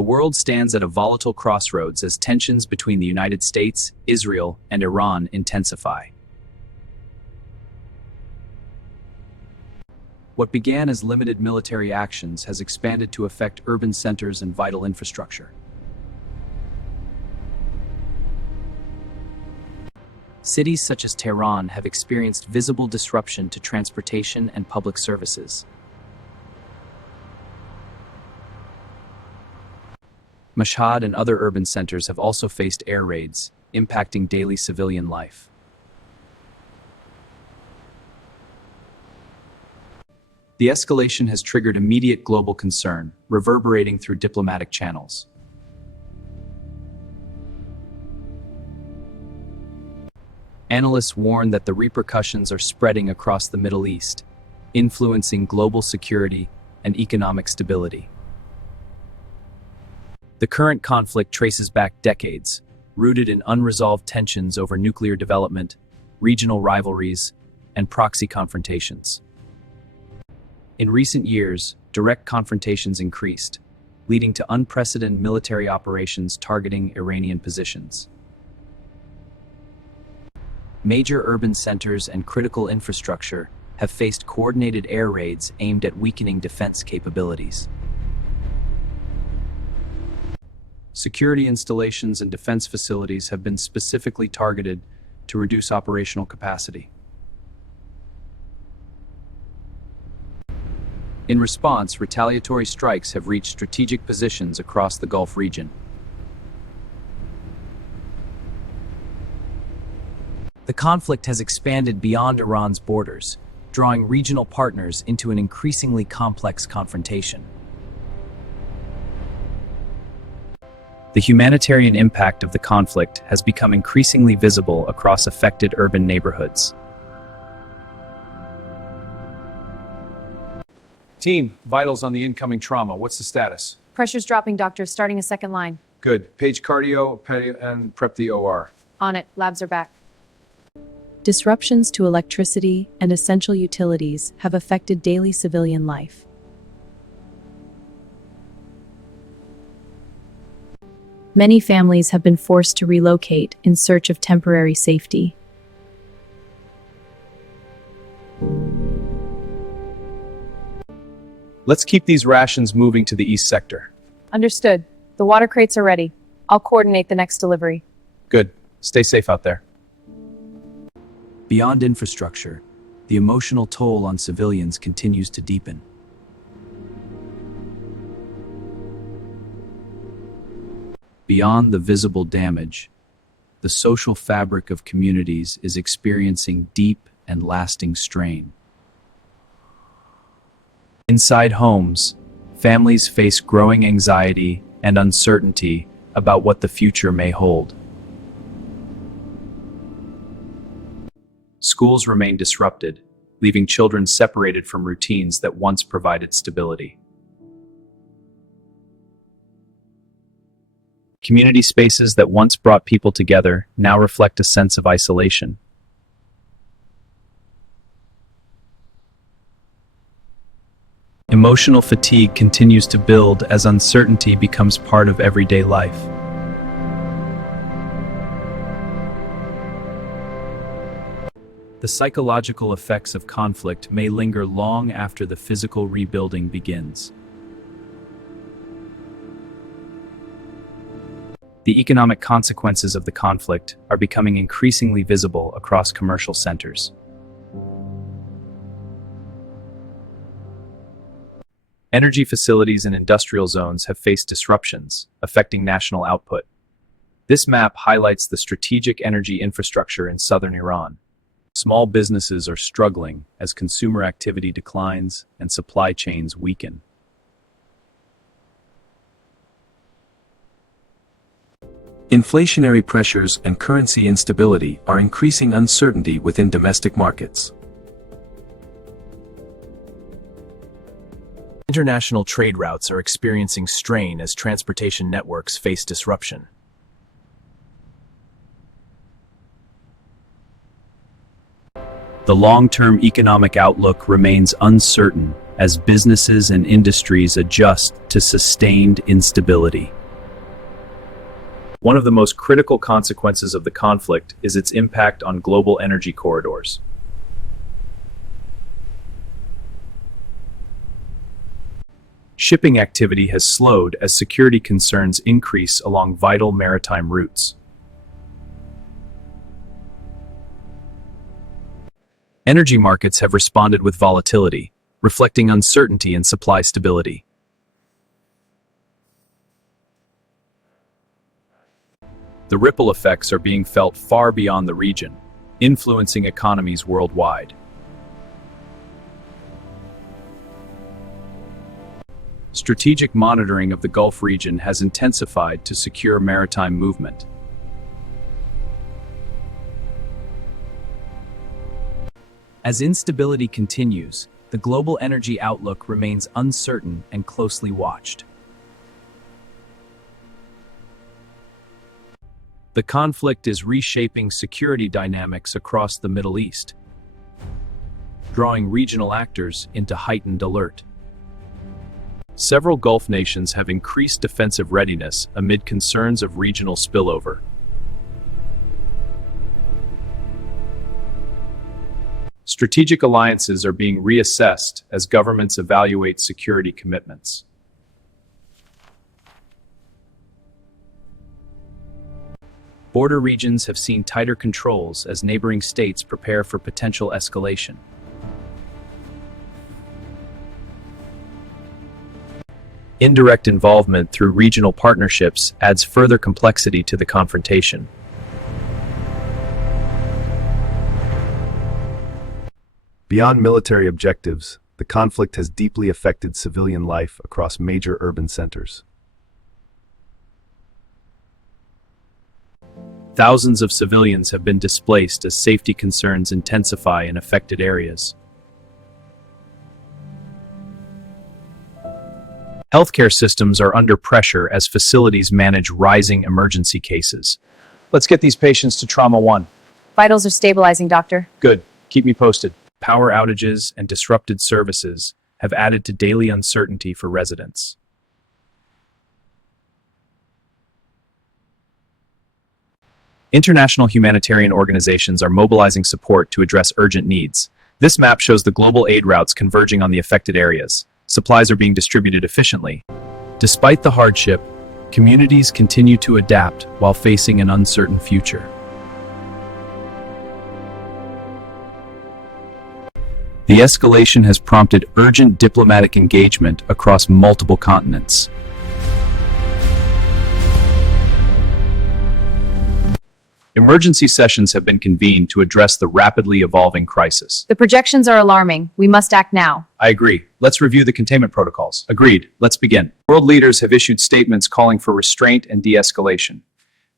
The world stands at a volatile crossroads as tensions between the United States, Israel, and Iran intensify. What began as limited military actions has expanded to affect urban centers and vital infrastructure. Cities such as Tehran have experienced visible disruption to transportation and public services. Mashhad and other urban centers have also faced air raids, impacting daily civilian life. The escalation has triggered immediate global concern, reverberating through diplomatic channels. Analysts warn that the repercussions are spreading across the Middle East, influencing global security and economic stability. The current conflict traces back decades, rooted in unresolved tensions over nuclear development, regional rivalries, and proxy confrontations. In recent years, direct confrontations increased, leading to unprecedented military operations targeting Iranian positions. Major urban centers and critical infrastructure have faced coordinated air raids aimed at weakening defense capabilities. Security installations and defense facilities have been specifically targeted to reduce operational capacity. In response, retaliatory strikes have reached strategic positions across the Gulf region. The conflict has expanded beyond Iran's borders, drawing regional partners into an increasingly complex confrontation. The humanitarian impact of the conflict has become increasingly visible across affected urban neighborhoods. Team, vitals on the incoming trauma. What's the status? Pressure's dropping, doctor. Starting a second line. Good. Page cardio and prep the OR. On it. Labs are back. Disruptions to electricity and essential utilities have affected daily civilian life. Many families have been forced to relocate in search of temporary safety. Let's keep these rations moving to the east sector. Understood. The water crates are ready. I'll coordinate the next delivery. Good. Stay safe out there. Beyond infrastructure, the emotional toll on civilians continues to deepen. Beyond the visible damage, the social fabric of communities is experiencing deep and lasting strain. Inside homes, families face growing anxiety and uncertainty about what the future may hold. Schools remain disrupted, leaving children separated from routines that once provided stability. Community spaces that once brought people together now reflect a sense of isolation. Emotional fatigue continues to build as uncertainty becomes part of everyday life. The psychological effects of conflict may linger long after the physical rebuilding begins. The economic consequences of the conflict are becoming increasingly visible across commercial centers. Energy facilities and industrial zones have faced disruptions, affecting national output. This map highlights the strategic energy infrastructure in southern Iran. Small businesses are struggling as consumer activity declines and supply chains weaken. Inflationary pressures and currency instability are increasing uncertainty within domestic markets. International trade routes are experiencing strain as transportation networks face disruption. The long-term economic outlook remains uncertain as businesses and industries adjust to sustained instability. One of the most critical consequences of the conflict is its impact on global energy corridors. Shipping activity has slowed as security concerns increase along vital maritime routes. Energy markets have responded with volatility, reflecting uncertainty in supply stability. The ripple effects are being felt far beyond the region, influencing economies worldwide. Strategic monitoring of the Gulf region has intensified to secure maritime movement. As instability continues, the global energy outlook remains uncertain and closely watched. The conflict is reshaping security dynamics across the Middle East, drawing regional actors into heightened alert. Several Gulf nations have increased defensive readiness amid concerns of regional spillover. Strategic alliances are being reassessed as governments evaluate security commitments. Border regions have seen tighter controls as neighboring states prepare for potential escalation. Indirect involvement through regional partnerships adds further complexity to the confrontation. Beyond military objectives, the conflict has deeply affected civilian life across major urban centers. Thousands of civilians have been displaced as safety concerns intensify in affected areas. Healthcare systems are under pressure as facilities manage rising emergency cases. Let's get these patients to Trauma 1. Vitals are stabilizing, doctor. Good. Keep me posted. Power outages and disrupted services have added to daily uncertainty for residents. International humanitarian organizations are mobilizing support to address urgent needs. This map shows the global aid routes converging on the affected areas. Supplies are being distributed efficiently. Despite the hardship, communities continue to adapt while facing an uncertain future. The escalation has prompted urgent diplomatic engagement across multiple continents. Emergency sessions have been convened to address the rapidly evolving crisis. The projections are alarming. We must act now. I agree. Let's review the containment protocols. Agreed. Let's begin. World leaders have issued statements calling for restraint and de-escalation.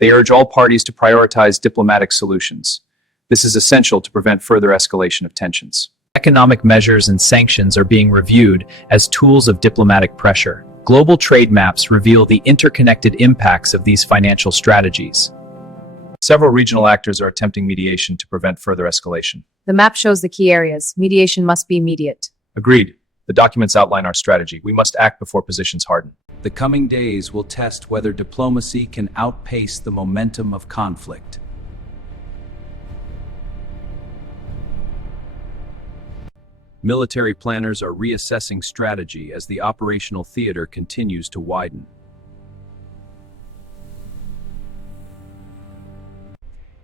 They urge all parties to prioritize diplomatic solutions. This is essential to prevent further escalation of tensions. Economic measures and sanctions are being reviewed as tools of diplomatic pressure. Global trade maps reveal the interconnected impacts of these financial strategies. Several regional actors are attempting mediation to prevent further escalation. The map shows the key areas. Mediation must be immediate. Agreed. The documents outline our strategy. We must act before positions harden. The coming days will test whether diplomacy can outpace the momentum of conflict. Military planners are reassessing strategy as the operational theater continues to widen.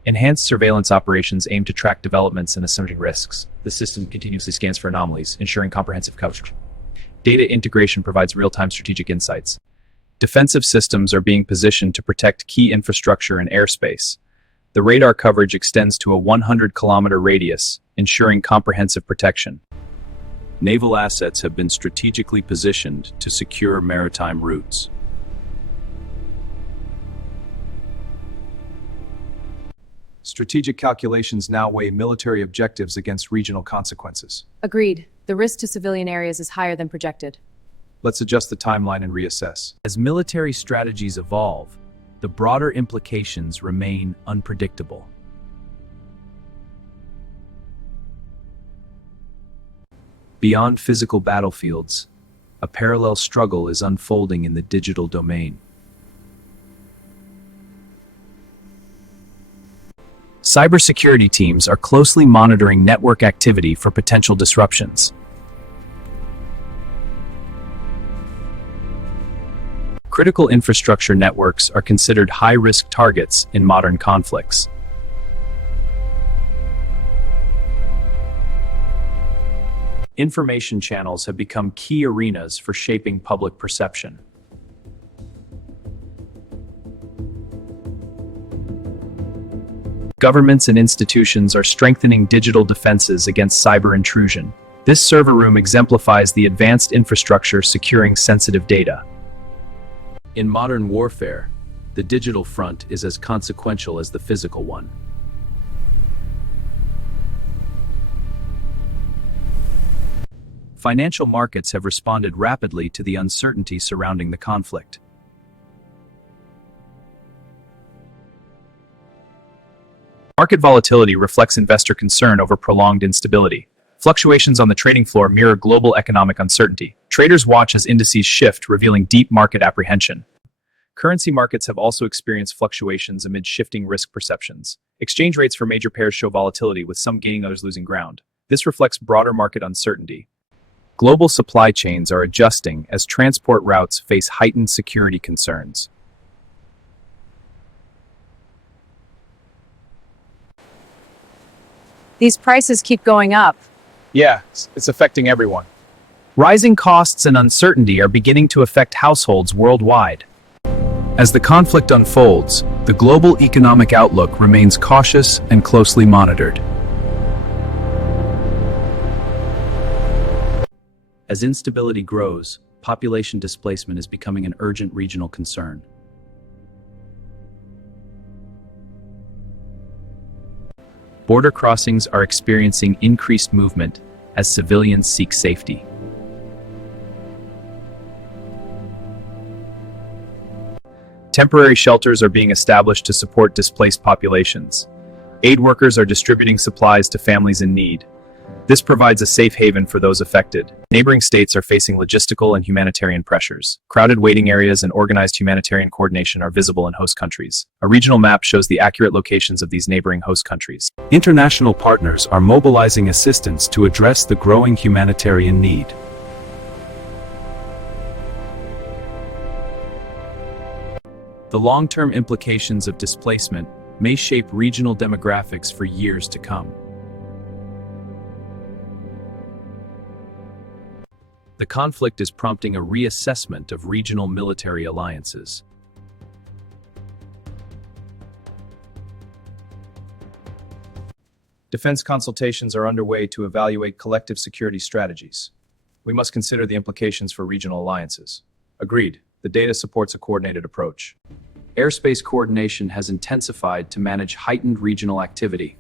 Enhanced surveillance operations aim to track developments and assessing risks. The system continuously scans for anomalies, ensuring comprehensive coverage. Data integration provides real-time strategic insights. Defensive systems are being positioned to protect key infrastructure and airspace. The radar coverage extends to a 100-kilometer radius, ensuring comprehensive protection. Naval assets have been strategically positioned to secure maritime routes. Strategic calculations now weigh military objectives against regional consequences. Agreed. The risk to civilian areas is higher than projected. Let's adjust the timeline and reassess. As military strategies evolve, the broader implications remain unpredictable. Beyond physical battlefields, a parallel struggle is unfolding in the digital domain. Cybersecurity teams are closely monitoring network activity for potential disruptions. Critical infrastructure networks are considered high-risk targets in modern conflicts. Information channels have become key arenas for shaping public perception. Governments and institutions are strengthening digital defenses against cyber intrusion. This server room exemplifies the advanced infrastructure securing sensitive data. In modern warfare, the digital front is as consequential as the physical one. Financial markets have responded rapidly to the uncertainty surrounding the conflict. Market volatility reflects investor concern over prolonged instability. Fluctuations on the trading floor mirror global economic uncertainty. Traders watch as indices shift, revealing deep market apprehension. Currency markets have also experienced fluctuations amid shifting risk perceptions. Exchange rates for major pairs show volatility, with some gaining, others losing ground. This reflects broader market uncertainty. Global supply chains are adjusting as transport routes face heightened security concerns. These prices keep going up. Yeah, it's affecting everyone. Rising costs and uncertainty are beginning to affect households worldwide. As the conflict unfolds, the global economic outlook remains cautious and closely monitored. As instability grows, population displacement is becoming an urgent regional concern. Border crossings are experiencing increased movement as civilians seek safety. Temporary shelters are being established to support displaced populations. Aid workers are distributing supplies to families in need. This provides a safe haven for those affected. Neighboring states are facing logistical and humanitarian pressures. Crowded waiting areas and organized humanitarian coordination are visible in host countries. A regional map shows the accurate locations of these neighboring host countries. International partners are mobilizing assistance to address the growing humanitarian need. The long-term implications of displacement may shape regional demographics for years to come. The conflict is prompting a reassessment of regional military alliances. Defense consultations are underway to evaluate collective security strategies. We must consider the implications for regional alliances. Agreed. The data supports a coordinated approach. Airspace coordination has intensified to manage heightened regional activity.